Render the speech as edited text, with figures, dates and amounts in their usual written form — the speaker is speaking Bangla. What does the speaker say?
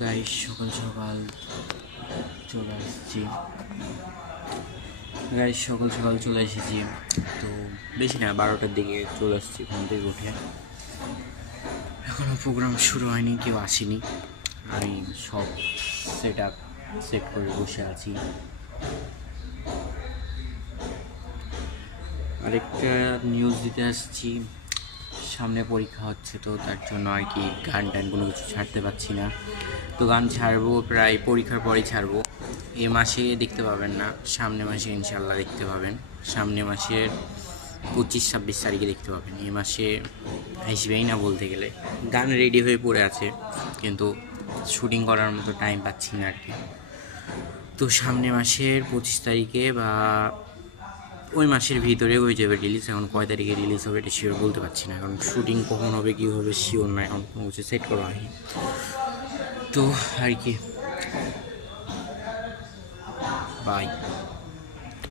গাইস সকাল সকাল চলে আসছি চলে এসেছি। তো বেশি না, 12টার দিকে চলে আসছি ঘুম থেকে উঠে। এখনও প্রোগ্রাম শুরু হয়নি, কেউ আসেনি। আমি সব সেট করে বসে আছি। আরেকটা নিউজ দিতে আসছি, সামনে পরীক্ষা হচ্ছে, তো তার জন্য আর কি গান টান কোনো কিছু ছাড়তে পারছি না। তো গান ছাড়বো প্রায় পরীক্ষার পরেই ছাড়বো। এ মাসে দেখতে পাবেন না, সামনে মাসে ইনশাল্লাহ দেখতে পাবেন। সামনে মাসের 25-26 তারিখে দেখতে পাবেন। এ মাসে আসবেই না বলতে গেলে। গান রেডি হয়ে পড়ে আছে, কিন্তু শুটিং করার মতো টাইম পাচ্ছি না আর কি। তো সামনে মাসের 25 তারিখে বা ওই মাসের ভিতরে হয়ে যাবে রিলিজ। এখন কয় তারিখে রিলিজ হবে এটা শিওর বলতে পারছি না, কারণ শুটিং কখন হবে কী হবে শিওর না, এখন কোনো কিছু সেট করা হয়নি। তো আর কি, বাই।